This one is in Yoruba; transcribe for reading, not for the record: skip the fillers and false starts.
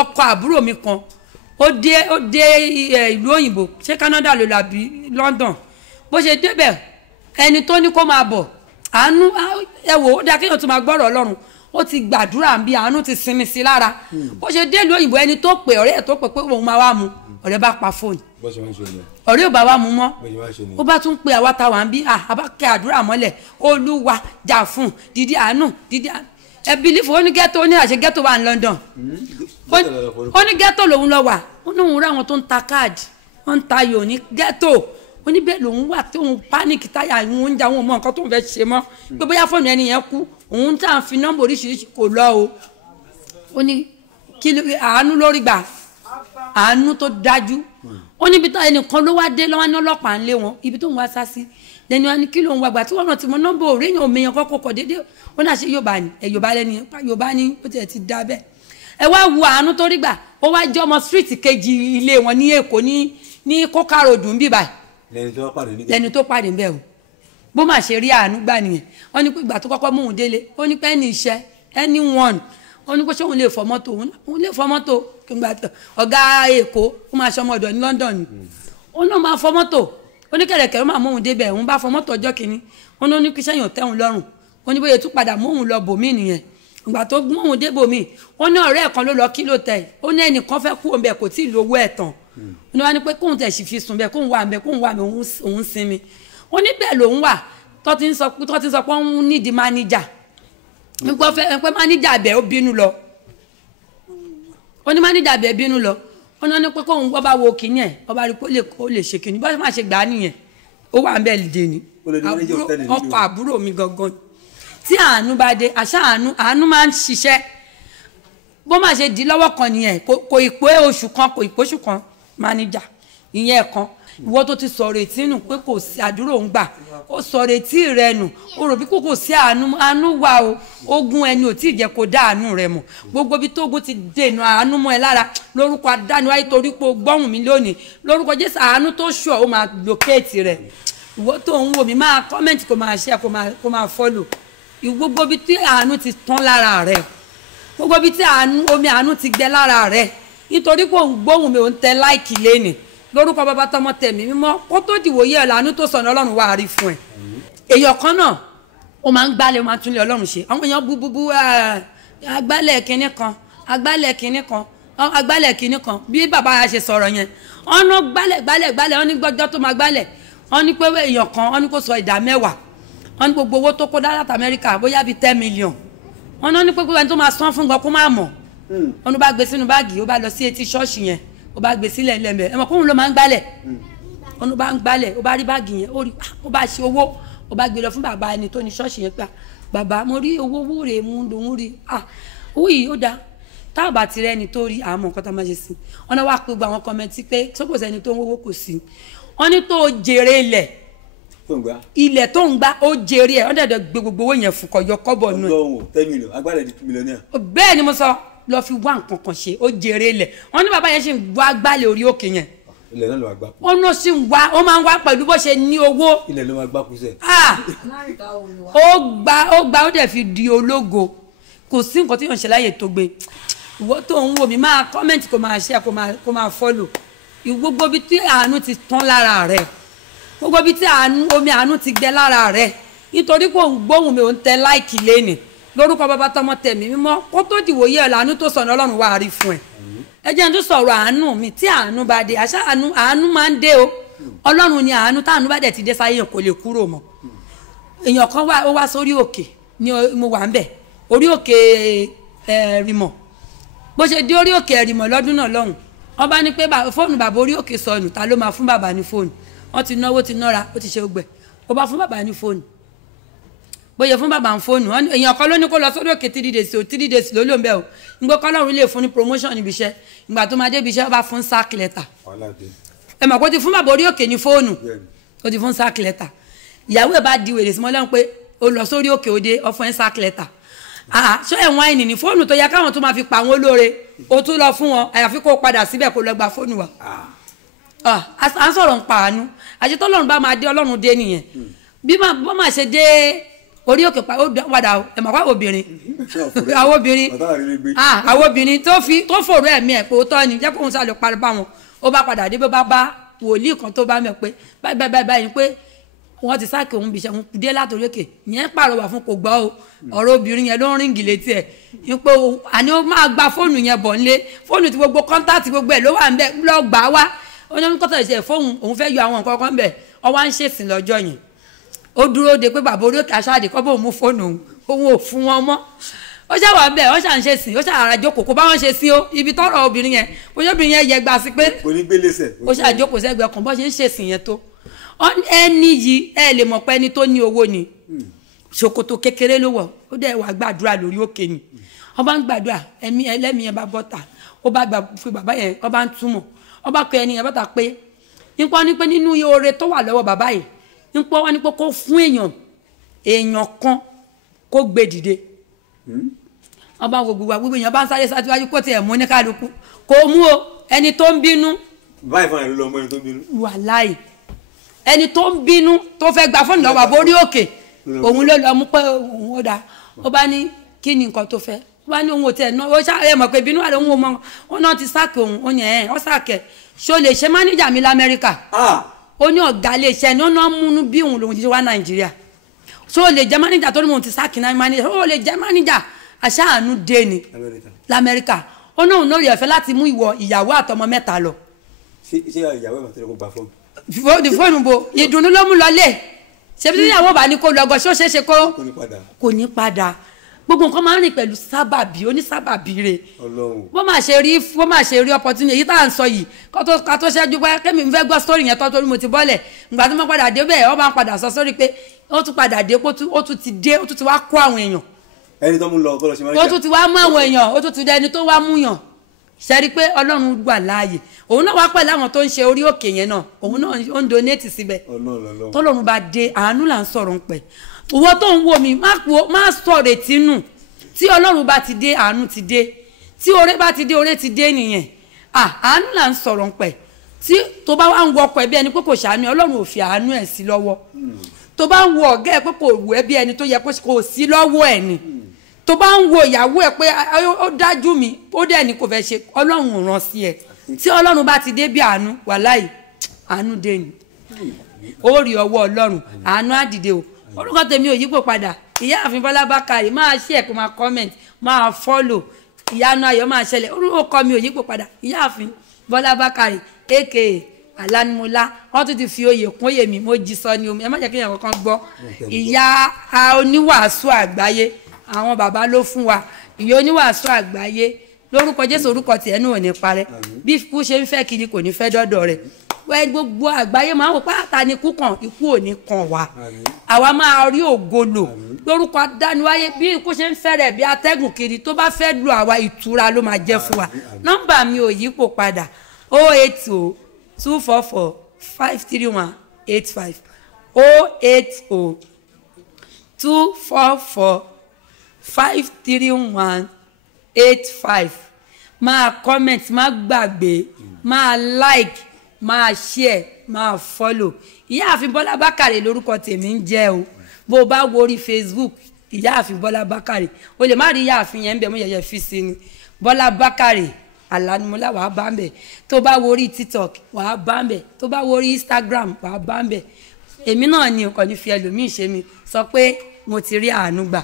ọkọ àbúrò mi kan ó dé ìlú òyìnbó ṣé Canada ló là bí London bó ṣe débẹ̀ ẹni tó ní kó máa bọ̀ àánú ẹ wò ó dáa kéèyàn tún máa gbọ́rọ̀ Ọlọ́run ó ti gbàdúrà bí àánú ti sinmi sí lára bó ṣe dé ìlú òyìnbó ẹni tó pè ọ̀rẹ́ ẹ̀ tó pè pé òun máa wá mu ọ̀rẹ́ bá pa fóònù ọ̀rẹ́ ò bá wá mu mọ́ ó bá tún pe àwa táwa ń bí àbákẹ́ àdúrà mọ́lẹ̀ Olúwa jà fún dídí àánú ẹbí lífò ó ní ghetto ó ní àṣẹ ghetto wà ní London ó ní ghetto lòun lọ wà ó ní òun rí àwọn tó ń ta káàdì wọ́n ń ta yòó ní ghetto ó ní bẹ́ẹ̀ lòun wà tí òun panic táyà òun ń jà òun mọ nǹkan tó ń fẹ́ ṣe mọ́ pé bóyá fóònù ẹni yẹn kú òun tá à ń fi nọ́mbà oríṣiríṣi kò lọ o ó ní kí àánú lórí gbà àánú tó dájú ó níbi tó ẹnìkan ló wá dé lọ́wọ́ ní ọlọ́pàá ń lé wọn ibi tó ń wá sá sí lẹ́ni wọn ní kí ló ń wá gbà tí wọ́n náà ti mọ nọ́mbà òré yẹn òmìyàn kọ́kọ́ kọ̀ déédéé ó náà ṣe Yorùbá ni Yorùbá lẹ́ni Yorùbá ni ó tiẹ̀ ti dá bẹ́ẹ̀ ẹ wá wo àánú tó rí gbà ó wá jẹ́ ọmọ street kejì ilé wọn ní Èkó ní Coca Road ń bíbà lẹ́ni tó pàdé ń bẹ̀ o bó má ṣe rí àánú gbà nìyẹn wọ́n ní pé ìgbà tó kọ́kọ́ mú òun délé ó ní pé ẹni iṣẹ́ anyone ó ní pé ṣé òun lè fọ mọ́tò òun lè fọ mọ́tò kí n gbà tó ọ̀gá Èkó ó máa ṣe ọmọ ọ̀dọ̀ ní London ni ó náà máa fọ mọ́tò ó ní kẹ̀rẹ̀kẹ̀rẹ̀ máa mú òun débẹ̀ òun bá fọ mọ́tò ọjọ́ kìíní ó ní kí sẹ́yìn tẹ́hùn lọ́rùn ó ní bóyá tún padà mú òun lọ bòmí nìyẹn ìgbà tó mú òun dé bòmí ó ní ọ̀rẹ́ kan ló lọ kí ló tẹ̀ ó ní ẹnìkan fẹ́ kú òun bẹ̀ kò tí ì lówó ẹ̀ tán ó ní wá ní pé kóun tẹ̀ sì fi sùn bẹ̀ kóun wà bẹ̀ òun sinmi ó ní bẹ́ẹ̀ lòun wà tó ti ń sọ pé òun nídìí máníjà nípa fẹ́ pé máníjà bẹ̀ ó bínú lọ ó ní máníjà bẹ̀ bínú lọ ó ní pé kóun bá wo kíní ẹ̀ ọba rí kó lè ṣe kíní bá má ṣe gbà á nìyẹn ó wà ń bẹ̀ lìdè ní ọkọ̀ àbúrò mi gangan tí àánú bá dé àṣà àánú máa ń ṣiṣẹ́ bó má ṣe di lọ́wọ́ kan nìyẹn kò ìpé oṣù kan kò ìpé oṣù kan máníjà ìyẹn kan ìwọ tó ti sọ̀rọ̀ etí nù pé kò sí àdúrà òun gbà ó sọ̀rọ̀ etí rẹ nù ó rò bí kò sí àánú wà o ogun ẹni ò tí ì jẹ́ kó dá àánú rẹ mọ̀ gbogbo bí tógun ti dènà àánú mọ́ ẹ lára lórúkọ adániwáyé torí pé o gbọ́hùn mi lónìí lórúkọ Jésù àánú tó ṣùọ́ ó máa locate rẹ ìwọ tó ń wò mí máa comment kó máa share kó máa follow gbogbo bí tí àánú ti tán lára rẹ gbogbo bí tí omi àánú ti gbẹ lára rẹ nítorí pé òun gbóhùn mi òun tẹ láìkì lẹ́nìí lórúkọ bàbá tọmọ tẹ̀mí mímọ́ kó tó dìwòye ẹ̀ lánú tó sọ̀nà Ọlọ́run wà á rí fún ẹ̀ èèyàn kan náà ó máa ń gbálẹ̀ ó máa ń túnlẹ̀ Ọlọ́run ṣe àwọn èèyàn búbúbú agbálẹ̀ kinní kan agbálẹ̀ kinní kan bí bàbá yà ṣe sọ̀rọ̀ yẹn ọ̀nà gbálẹ̀ wọ́n ní gbọ́jọ́ tó máa gbálẹ̀ wọ́n ní pé èèyàn kan wọ́n ní kó sọ ìdá 10 wọ́n ní gbogbo owó tó kó dá láti Amẹ́ríkà bóyá bíi 10 million wọ́n ní pé gbogbo ẹni tó máa san fún gan kó má mọ̀ wọ́n bá gbé sínú báàgì ó bá lọ sí etí ṣọ́ọ̀ṣì yẹn ó bá gbé sílẹ̀ lẹ́mẹ̀ ẹ̀ mọ̀ kóhun ló máa ń gbálẹ̀ ọ̀nà bá ń gbálẹ̀ ó bá rí báàgì yẹn ó bá ṣe owó ó bá gbé lọ fún bàbá ẹni tó ní ṣọ́ọ̀ṣì yẹn pé bàbá mo rí owó rè mú lòún rí owó yìí ó dáa táwọn bá ti rẹ ẹni tó rí àmọ́ nǹkan tá máa ṣe sí ọ̀nà wá pé gbogbo àwọn kọ́mẹ́ntì pé sọ́kò sẹ́ni tó ń wówó kò sí wọ́n ní tó jèrè ilẹ̀ tó ń gbá ó jèrè ẹ̀ wọ́n dẹ̀ gbé gbogbo owó yẹn fún kọ̀yọ́ kọ́bọ̀ náà. ọlọ́run 10 million agbára di mílíọ̀nìyà. bẹ́ẹ̀ ni mo sọ lọ fi wá nǹkan kan ṣe ó jèrè ilẹ̀ wọ́n ní bàbá yẹn ṣì ń wá gbálẹ̀ orí òkè yẹn. ilẹ̀ náà ló máa gbá kú. wọ́n náà ṣì ń wá ó máa ń wá pẹ̀lú bó ṣe ní owó. ilẹ̀ ló máa gbá kú sẹ̀. ó gbá ó dẹ̀ fi di ológo kò sí nǹkan tí yóò ṣe láyè tó gbé ìwọ tó ń wò mí máa kọ́mẹ̀ntì kó máa share kó máa follow gbogbo bí tí àánú ti tán lára rẹ̀ gbogbo bí tí omi àánú ti gbẹ lára rẹ̀ nítorí pé òun gbóhùn mi òun tẹ láìkì lẹ́nìí lórúkọ bàbá tọmọ tẹ̀mí mímọ́ kó tó dìwòye ẹ̀ làánú tó sọ̀nà Ọlọ́run wà á rí fún ẹ̀ ẹ jẹ́ n tó sọ̀rọ̀ àánú mi tí àánú bá dé àṣà àánú máa ń dé o Ọlọ́run ni àánú táàánú bá dẹ̀ ti dé sáyé kò lè kúrò mọ́ èèyàn kan ó wá sórí òkè ni mo wà ń bẹ̀ orí òkè Rímọ̀ bó ṣe dé orí òkè Rímọ̀ lọ́dún náà lọ́hùn wọ́n bá ní pé fóònù bàbá orí òkè sọnù ta ló máa fún bàbá ní fóònù wọ́n ti náwó ti nára ó ti ṣe gbẹ ó bá fún bàbá ní fóònù bóyá fún bàbá ń fóònù èèyàn kan ló ní kó lọ sórí òkè 3 days o 3 days ló ló ń bẹ o nígbà kan lọ́run lè fún ní promotion níbi iṣẹ́ ìgbà tó máa dé ibi iṣẹ́ ó bá fún sack letter ẹ mọ̀ kó ti fún bàbá orí òkè ní fóònù ó ti fún sack letter ìyàwó ẹ̀ bá di wèrè sí mọ́ lẹ́nu pé ó lọ sórí òkè òde ọ̀fọ̀ ẹ̀ sack letter ṣé ẹ̀wọ̀n àìní ní fóònù tó yẹ káwọn tó máa fi pa àwọn olóore ó tún lọ fún wọn àyàfi kó padà síbẹ̀ kó lọ gba fóònù wa à ń sọ̀rọ̀ ń pa àánú àṣetọ́ Ọlọ́run bá máa dé Ọlọ́run dé nìyẹn bí máa ṣe dé orí òkè padà ẹ mọ̀ pé obìnrin àwọn obìnrin tó fòrò ẹ̀mí ẹ̀ pé ó tọ́ ni jẹ́ kóun sá lọ parí bá wọn ó bá padà dé bá wòlíì kan tó bá mẹ́ pé báyìí pé wọ́n ti sáàkì òun bìṣẹ́ òun dé látòrí òkè yẹn pàrọwà fún kò gbọ́ o ọ̀rọ̀ obìnrin yẹn ló ń ríngì létí ẹ̀ ní pé àní ó máa gba fóònù yẹn bọ̀ nílé fóònù tí gbogbo kọ́ńtàtì gbogbo ẹ̀ ló wà ń bẹ̀ lọ gbà wá ó ní kọ́tà ìṣẹ̀ fóònù òun fẹ́ yọ àwọn nǹkan kan bẹ̀ ọ wá ń ṣèsìn lọ́jọ́ yẹn ó dúró de pé bàbá orí òkè aṣáàdì kọ́ bó mú fóònù òun ò fún wọn mọ́ ó ṣàwà bẹ́ẹ̀ ó ṣà ń ṣe sìn ó ṣàrà jókòó kó bá wọn ṣe sí ó ibi tọrọ obìnrin yẹn bóyá obìnrin yẹn yẹ gba sí pé ó ṣàjókòó sẹ́gbẹ̀ẹ́ kan bó ṣe ń ṣe sìn yẹn tó ẹni yìí ẹ lè mọ̀ pé ẹni tó ní owó ni ṣòkòtò kékeré ló wọ̀ ó dẹ̀ wá gbàdúrà lórí òkè ni ó bá ń gbàdúrà ẹlẹ́mìí yẹn bá bọ́ta ó bá gbà fún bàbá yẹn ó bá ń túmọ̀ ó bá kọ ẹni yẹn bọ́ta pé nípa ní pé nínú oore tó wà lọ́wọ́ bàbá yìí nípa wọn ní pé kó fún èèyàn kan kó gbé dìde ọba gbogbo èèyàn bá ń sáré sáájú kó tiẹ̀ mú ní kálukú kò mú o ẹni tó ń bínú báyìí fún àìlú lọ́mọ ẹni tó ń bínú wàláì ẹni tó ń bínú tó fẹ́ gba fóònù lọ́wọ́ àbórí òkè òun ló lọ mú pé òun ó dáa ó bá ní kí ni nǹkan tó fẹ́ ó bá ní òun ò tẹ̀ náà ó ṣàlàyé mọ̀ pé bínú àlọ́ òun ò mọ̀ ó náà ti sáàkì òun ó yẹn ó sàkẹ́ ṣó lè ṣe máníjà mi lamẹ́ríkà ó ní ọ̀gá lè ṣe ẹni ó náà múnú bí òun lòun ti wá nàìjíríà ṣó lè jẹ́ máníjà tó ní mò ń ti sáàkì náà máníjà ó lè jẹ́ máníjà aṣáàánú dé ni lamẹ́ríkà ó náà ń lórí ẹ̀fẹ́ láti mú ìyàwó àtọmọ mẹ́ta lọ. ṣé ìyàwó ẹ̀ máa tẹ́lẹ̀ kó gba fóònù. fóònù bo ìdùnnú ló mú lọlé ṣebí tí ìyàwó bá ní kó lọgọ ṣó ṣeé ṣe kò ní padà gbogbo nǹkan máa ń rìn pẹ̀lú sábàbí onísábàbí rẹ̀ wọ́n máa ṣe rí opportunity èyí tá à ń sọ yìí ká tó ṣẹ́jú pé kémi ń fẹ́ gbọ́ story yẹn tó torí mo ti bọ́lẹ̀ ìgbà tó máa padà dé bẹ́ẹ̀ wọ́n máa padà sọ sórí pé ó tún padà dé ó tún ti wá kó àwọn èèyàn ẹni tó mú lọ bọ́lọ̀ ṣe máa ń jà ó tún ti wá mú àwọn èèyàn ó tún ti dẹni tó wá mú yàn ṣẹ́rí pé ọlọ́run wà láàyè òun náà wá pẹ̀lú àwọn tó ń ṣe orí òkè yẹn náà òun náà ó ń donate síbẹ̀ tọ́lọ́run bá dé àánú là ń sọ̀rọ̀ ń pẹ̀ owó tó ń wò mí má sọ retí nù tí ọlọ́run bá ti dé àánú ti dé tí oore bá ti dé oore ti dé nìyẹn àánú là ń sọ̀rọ̀ ń pẹ̀ tí tó bá wá ń wọ ọkọ̀ ẹ bí ẹni pé kò ṣàánú ọlọ́run ò fi àánú ẹ̀ sí lọ́wọ́ tó bá ń wọ ọ̀gá ẹ pé kò wù ẹ́ bí ẹni tó yẹ kó sí lọ́wọ́ ẹ̀ ni tó bá ń wo ìyàwó ẹ pé ó dájú mi ó dẹ̀ ní kò fẹ́ ṣe ọlọ́run ò rán sí ẹ tí ọlọ́run bá ti dé bí àánú wàláì àánú dé ni ó rí ọwọ́ ọlọ́run àánú á dìde o orúkọ tèmi ò yípo padà ìyáàfin Bọ́lá Bákàrè máa share kó máa comment máa follow ìyanu ayọ̀ máa ṣẹlẹ̀ orúkọ mi ò yípo padà ìyáàfin Bọ́lá Bákàrè aka alánimọlá wọn tún ti fi oyè kún oyè mi mo jí sọ ni omi ẹ má jẹ́ kí èèyàn kankan gbọ́ ìyá oníwàásù àgbáyé àwọn bàbá ló fún wa ìyá oníwàásù àgbáyé lórúkọ Jésù orúkọ tiẹ̀ náà ò ní parẹ́ bí ikú ṣe ń fẹ́ kiri kò ní fẹ́ dọ́dọ̀ rẹ̀ wẹ́ gbogbo àgbáyé máa ń wò pátá ní ikú kan ikú ò ní kan wá àwa máa rí ògolo lórúkọ adániwáyé bí ikú ṣe ń fẹ́ rẹ̀ bí atẹ́gùn kiri tó bá fẹ́ lu àwa ìtura ló máa jẹ́ fún wa nọ́mbà mi ò yípo padà 080 244 531 85 080 244 53185 máa comment máa gbàgbé máa like máa share máa follow ìyáàfin Bọ́lá Bákàrè lórúkọ tèmi ń jẹ́ o bó bá wo orí Facebook ìyáàfin Bọ́lá Bákàrè o lè má rí ìyáàfin yẹn ń bẹ̀ mú yẹ̀yẹ̀ fi sí ni Bọ́lá Bákàrè alánimọ́lá wàá bá ń bẹ̀ tó bá wo orí TikTok wàá bá ń bẹ̀ tó bá wo orí Instagram wàá bá ń bẹ̀ èmi náà ni nǹkan ní fi ẹlòmíì ṣe mi sọ pé mo ti rí àánú gbà.